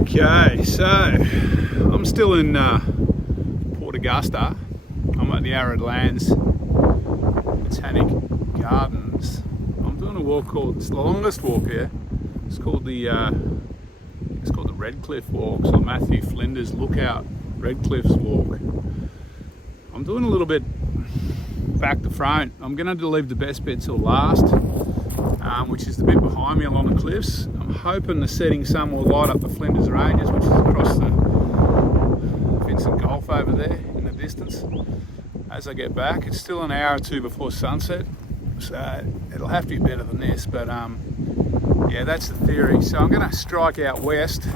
Okay, so I'm still in Port Augusta. I'm at the Arid Lands Botanic Gardens. I'm doing a walk it's the longest walk here. It's called the Red Cliff Walk, so Matthew Flinders Lookout Red Cliffs Walk. I'm doing a little bit back to front. I'm going to leave the best bit till last, which is the bit behind me along the cliffs. I'm hoping the setting sun will light up the Flinders Ranges, which is across the Vincent Gulf over there in the distance. As I get back, it's still an hour or two before sunset, so it'll have to be better than this, but yeah, that's the theory. So I'm going to strike out west.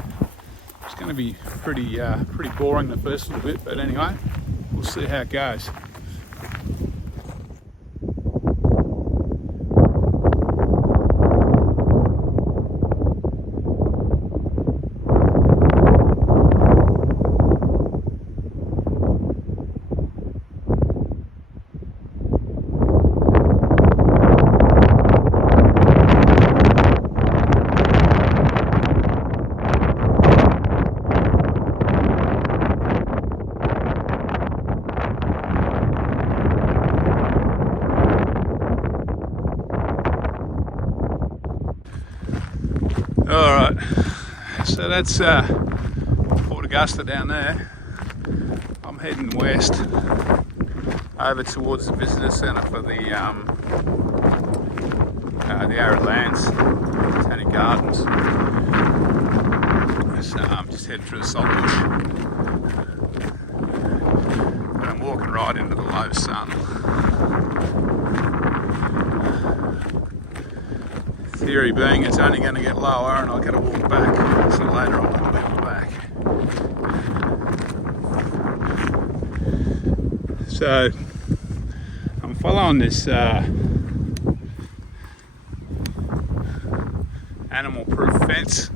It's going to be pretty boring the first little bit, but anyway, we'll see how it goes. Alright, so that's Port Augusta down there. I'm heading west over towards the visitor centre for the Arid Lands Botanic Gardens. So I'm just heading through the saltbush, but I'm walking right into the low sun. Theory being it's only going to get lower and I've got to walk back, so later I'll walk back. So I'm following this animal-proof fence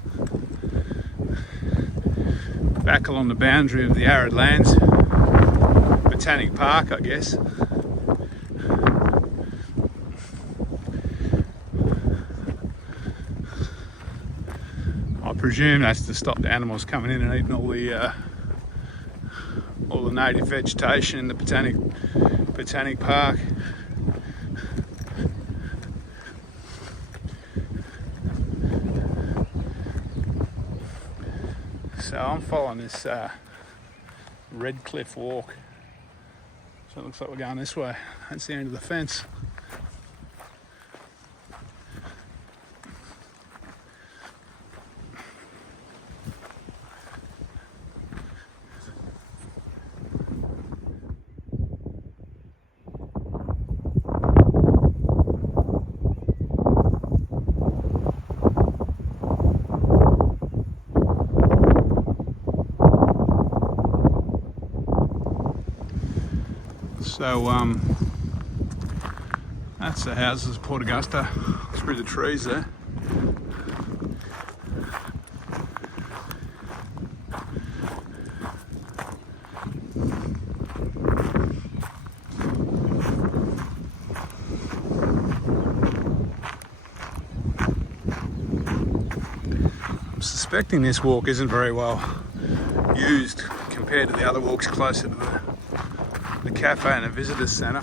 back along the boundary of the Arid Lands Botanic Park, I guess. I presume that's to stop the animals coming in and eating all the native vegetation in the botanic park. So I'm following this Red Cliff Walk. So it looks like we're going this way. That's the end of the fence. So that's the houses of Port Augusta through the trees there. I'm suspecting this walk isn't very well used compared to the other walks closer to the cafe and the visitor centre.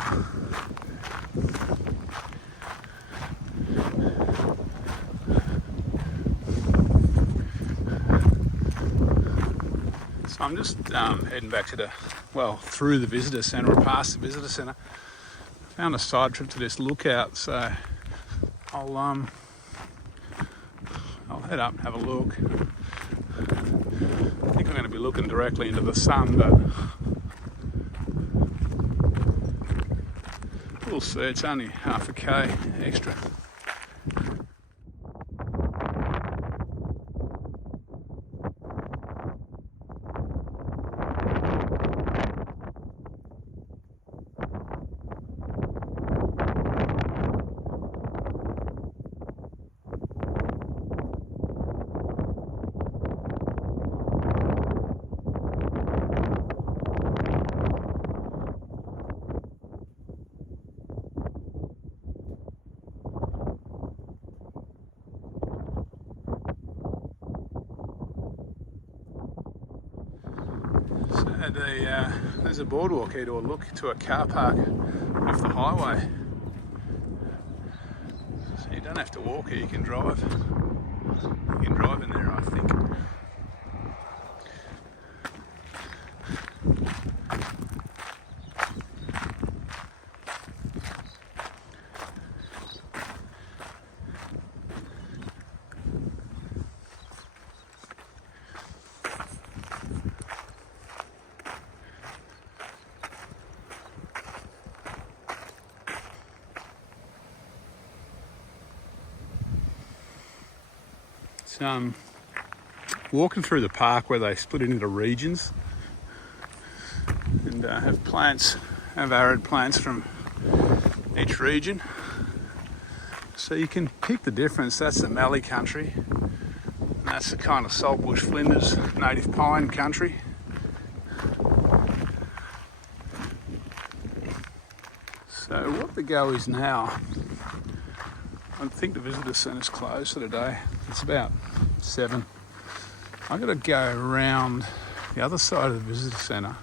So I'm just heading back to through the visitor centre or past the visitor centre. I found a side trip to this lookout, so I'll head up and have a look. I think I'm going to be looking directly into the sun, but we'll see. It's only half a K extra. There's a boardwalk here to a look to a car park off the highway. So you don't have to walk here, you can drive. You can drive in there, I think. Walking through the park where they split it into regions and have arid plants from each region. So you can pick the difference. That's the mallee country, and that's the kind of saltbush flinders, native pine country. So what the go is now, I think the visitor centre's closed for the day. It's about 7. I've got to go around the other side of the visitor centre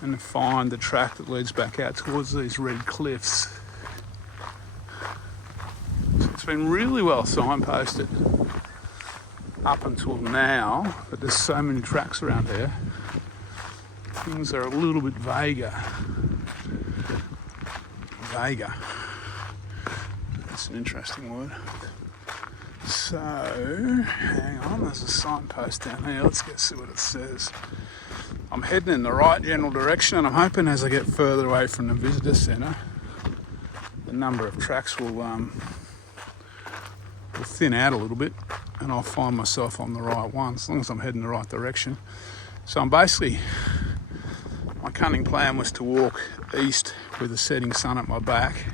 and find the track that leads back out towards these red cliffs. So it's been really well signposted up until now, but there's so many tracks around here. Things are a little bit vaguer. That's an interesting word. So, hang on, there's a signpost down here. Let's go see what it says. I'm heading in the right general direction, and I'm hoping as I get further away from the visitor centre, the number of tracks will thin out a little bit, and I'll find myself on the right one, as long as I'm heading the right direction. So I'm basically, my cunning plan was to walk east with the setting sun at my back.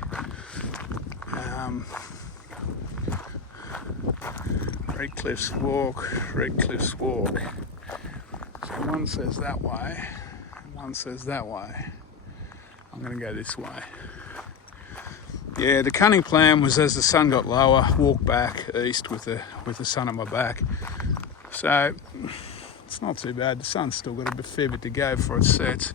Red Cliffs Walk. So one says that way, and one says that way. I'm going to go this way. Yeah, the cunning plan was as the sun got lower, walk back east with the sun at my back. So it's not too bad. The sun's still got a fair bit to go before it sets.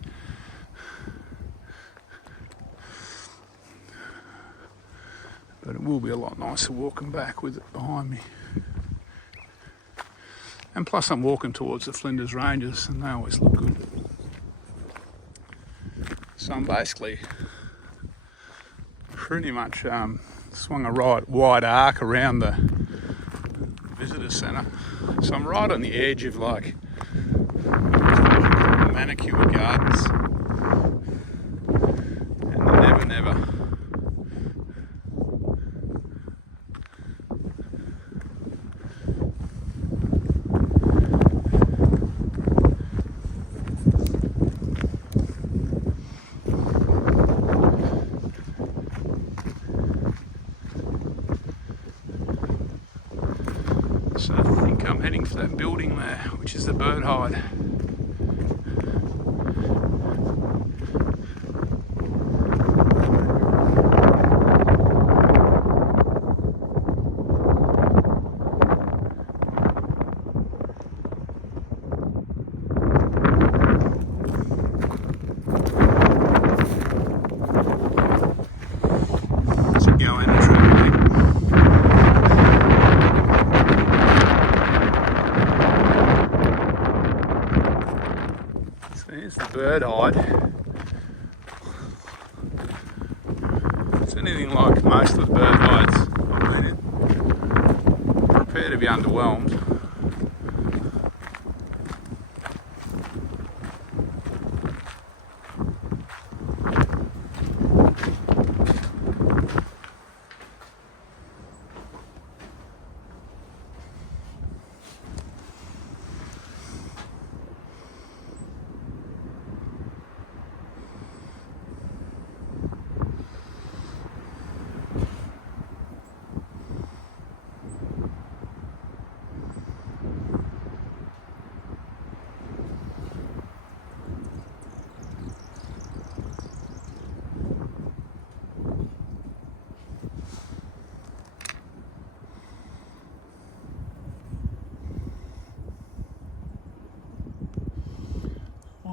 But it will be a lot nicer walking back with it behind me. And plus I'm walking towards the Flinders Ranges and they always look good. So I'm basically pretty much swung a right wide arc around the visitor centre. So I'm right on the edge of like manicure gardens and the Never Never. So I think I'm heading for that building there, which is the bird hide. It's a Goin traffic. There's the bird hide. If it's anything like most of the bird hides I've been in, prepare to be underwhelmed.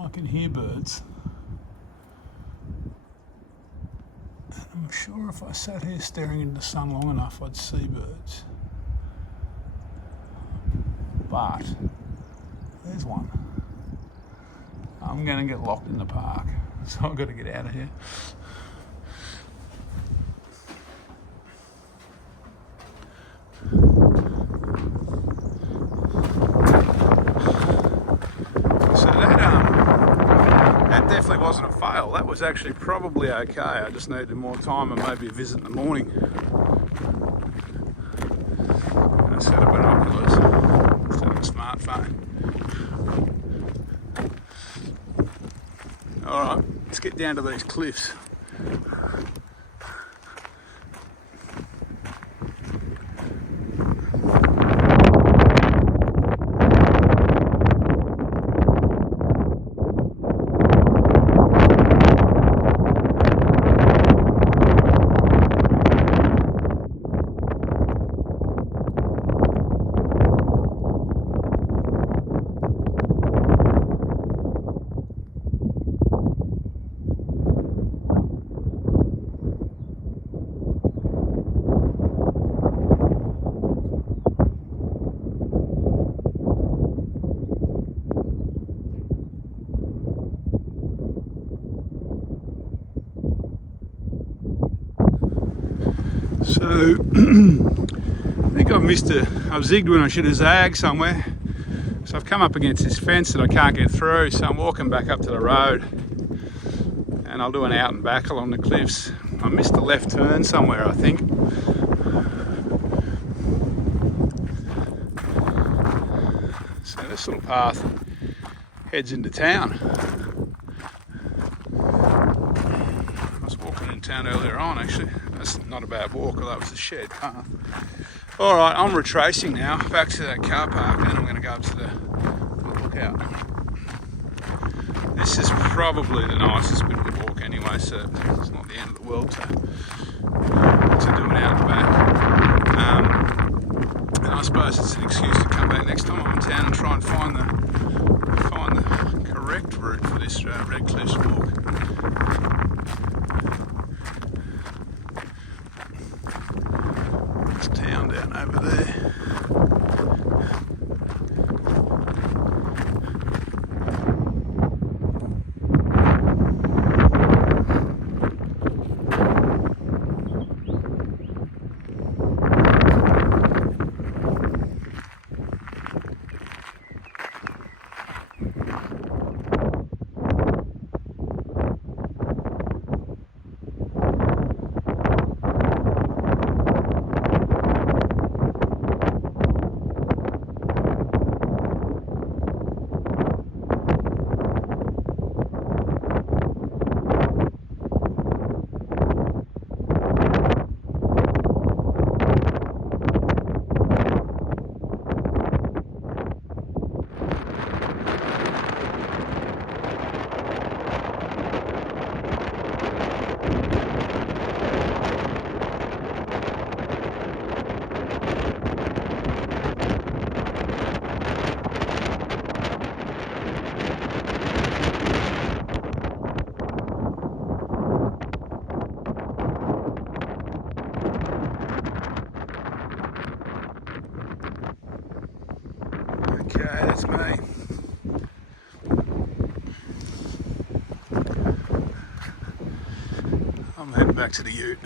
I can hear birds. I'm sure if I sat here staring into the sun long enough, I'd see birds. But there's one. I'm going to get locked in the park, so I've got to get out of here. So that definitely wasn't a fail. That was actually probably okay. I just needed more time and maybe a visit in the morning. A set of binoculars instead of a smartphone. Alright, let's get down to these cliffs. So, I think I've I've zigged when I should have zagged somewhere. So I've come up against this fence that I can't get through, so I'm walking back up to the road and I'll do an out and back along the cliffs. I missed a left turn somewhere, I think. So this little path heads into town. I was walking in town earlier on actually. That's not a bad walk, although it was a shared path. Alright, I'm retracing now, back to that car park, and then I'm going to go up to the lookout. This is probably the nicest bit of the walk anyway, so it's not the end of the world to do it out the back. And I suppose it's an excuse to come back next time I'm in town and try and find the correct route for this Red Cliffs walk. Town down over there. Okay, that's me. I'm heading back to the ute.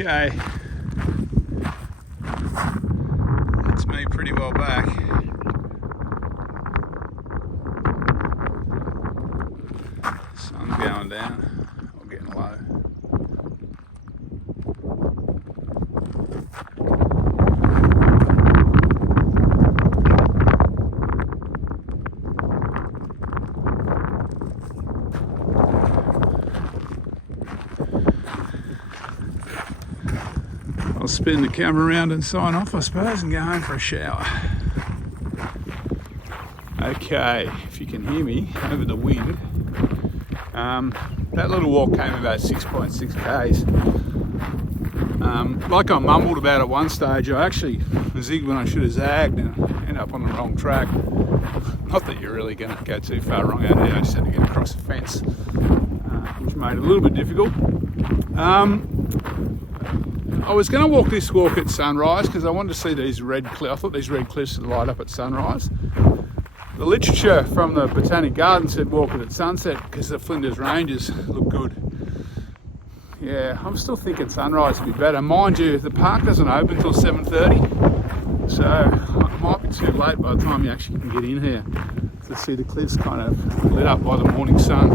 Okay, that's me pretty well back. Sun's going down, or getting low. spin the camera around and sign off, I suppose, and go home for a shower. Okay, if you can hear me over the wind, that little walk came about 6.6 k's. Like I mumbled about at one stage, I actually zigged when I should have zagged and ended up on the wrong track. Not that you're really going to go too far wrong out here, I just had to get across the fence, which made it a little bit difficult. I was going to walk this walk at sunrise because I wanted to see these red cliffs. I thought these red cliffs would light up at sunrise. The literature from the Botanic Gardens said walk it at sunset because the Flinders Ranges look good. Yeah, I'm still thinking sunrise would be better. Mind you, the park doesn't open until 7:30, so it might be too late by the time you actually can get in here to see the cliffs kind of lit up by the morning sun.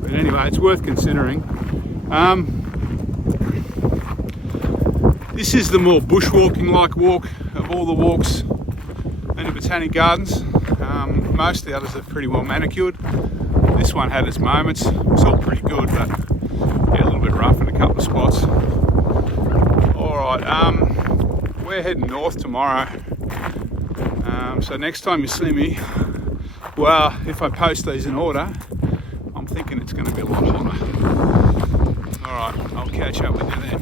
But anyway, it's worth considering. This is the more bushwalking-like walk of all the walks in the Botanic Gardens. Most of the others are pretty well manicured. This one had its moments. It was all pretty good, but yeah, a little bit rough in a couple of spots. Alright, we're heading north tomorrow. So next time you see me, well, if I post these in order, I'm thinking it's going to be a lot hotter. Alright, I'll catch up with you then.